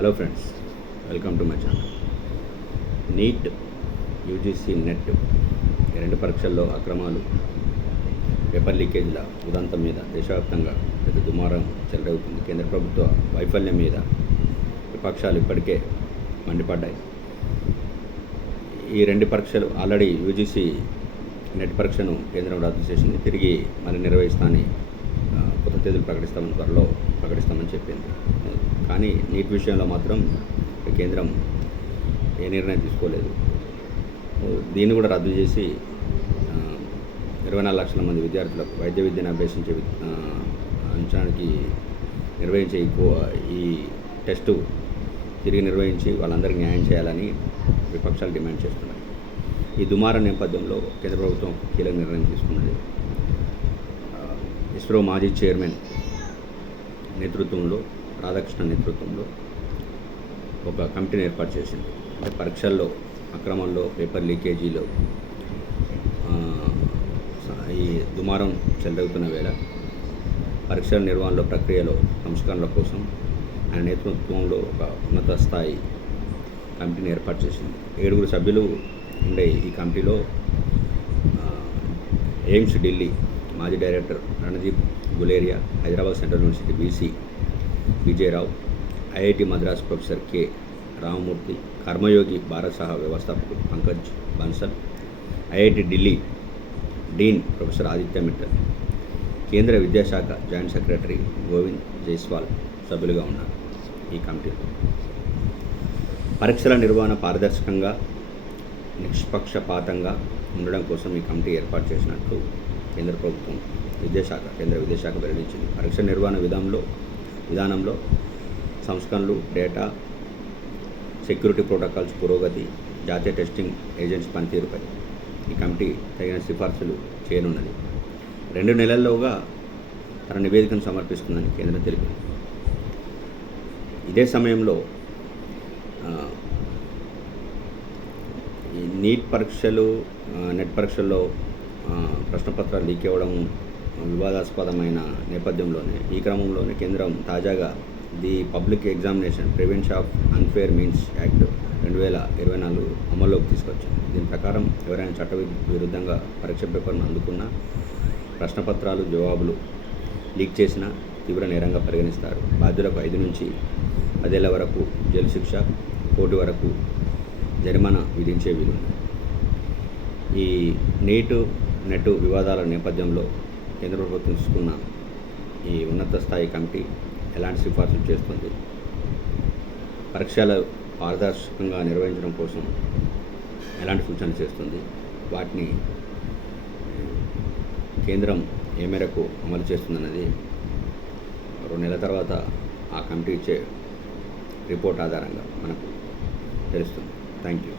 Hello friends welcome to my channel NEET UGC NET ఈ రెండు పరీక్షల్లో అక్రమాలు పేపర్ లీకేజీల ఉదంతం మీద దేశవ్యాప్తంగా పెద్ద దుమారం చెలరేగుతుంది. కేంద్ర ప్రభుత్వ వైఫల్యం మీద విపక్షాలు ఇప్పటికే మండిపడ్డాయి. ఈ రెండు పరీక్షలు ఆల్రెడీ యూజీసీ నెట్ పరీక్షను కేంద్రం రద్దు చేసింది. తిరిగి మళ్ళీ నిర్వహిస్తానని కొత్త తేదీలు ప్రకటిస్తామని త్వరలో ప్రకటిస్తామని చెప్పింది. కానీ నీట్ విషయంలో మాత్రం కేంద్రం ఏ నిర్ణయం తీసుకోలేదు. దీన్ని కూడా రద్దు చేసి ఇరవై నాలుగు లక్షల మంది విద్యార్థులకు వైద్య విద్యను అభ్యసించే అంశానికి నిర్వహించే ఈ ఈ టెస్టు తిరిగి నిర్వహించి వాళ్ళందరికీ న్యాయం చేయాలని విపక్షాలు డిమాండ్ చేస్తున్నాయి. ఈ దుమార నేపథ్యంలో కేంద్ర ప్రభుత్వం కీలక నిర్ణయం తీసుకున్నది. ఇస్రో మాజీ చైర్మన్ నేతృత్వంలో రాధాకృష్ణ నేతృత్వంలో ఒక కమిటీని ఏర్పాటు చేసింది. అంటే పరీక్షల్లో అక్రమంలో పేపర్ లీకేజీలో ఈ దుమారం చెలరేగుతున్న వేళ పరీక్షల నిర్వహణలో ప్రక్రియలో సంస్కరణల కోసం ఆయన నేతృత్వంలో ఒక ఉన్నత స్థాయి కమిటీని ఏర్పాటు చేసింది. ఏడుగురు సభ్యులు ఉండే ఈ కమిటీలో ఎయిమ్స్ ఢిల్లీ మాజీ director Randeep Guleria Hyderabad central university VC Vijayarao IIT Madras professor K. Ramamurthy Karmayogi Bharat సహా వ్యవస్థాపకుడు Pankaj Bansal IIT Delhi dean professor Aditya Mittal కేంద్ర విద్యాశాఖ జాయింట్ సెక్రటరీ గోవింద్ జైస్వాల్ సభ్యులుగా ఉన్నారు ఈ కమిటీలో పరీక్షల నిర్వహణ పారదర్శకంగా నిష్పక్షపాతంగా ఉండడం కోసం ఈ కమిటీ ఏర్పాటు చేసినట్లు కేంద్ర ప్రభుత్వం విద్యాశాఖ కేంద్ర విద్యాశాఖ వెల్లడించింది పరీక్ష నిర్వహణ విధానంలో విధానంలో సంస్కరణలు డేటా సెక్యూరిటీ ప్రోటోకాల్స్ పురోగతి జాతీయ టెస్టింగ్ ఏజెన్సీ పనితీరుపై ఈ కమిటీ తగిన సిఫార్సులు చేయనున్నది. రెండు నెలల్లోగా తన నివేదికను సమర్పిస్తుందని కేంద్రం తెలిపింది. ఇదే సమయంలో ఈ నీట్ పరీక్షలు నెట్ పరీక్షల్లో ప్రశ్నపత్రాలు లీక్ అవ్వడం వివాదాస్పదమైన నేపథ్యంలోనే ఈ క్రమంలోనే కేంద్రం తాజాగా the public examination prevention of unfair means act రెండు వేల ఇరవై నాలుగు అమల్లోకి తీసుకొచ్చింది. దీని ప్రకారం ఎవరైనా చట్ట విరుద్ధంగా పరీక్ష పేపర్ను అందుకున్న ప్రశ్నపత్రాలు జవాబులు లీక్ చేసిన తీవ్ర నేరంగా పరిగణిస్తారు. బాధ్యులకు ఐదు నుంచి పదేళ్ళ వరకు జైలు శిక్ష కోటి వరకు జరిమానా విధించే వీలు ఈ నీటు నెట్ వివాదాల నేపథ్యంలో కేంద్ర ప్రభుత్వం తీసుకున్న ఈ ఉన్నత స్థాయి కమిటీ ఎలాంటి సిఫార్సులు చేస్తుంది? పరీక్షలు పారదర్శకంగా నిర్వహించడం కోసం ఎలాంటి సూచనలు చేస్తుంది? వాటిని కేంద్రం ఏ మేరకు అమలు చేస్తుందన్నది రెండు నెలల తర్వాత ఆ కమిటీ ఇచ్చే రిపోర్ట్ ఆధారంగా మనకు తెలుస్తుంది. Thank you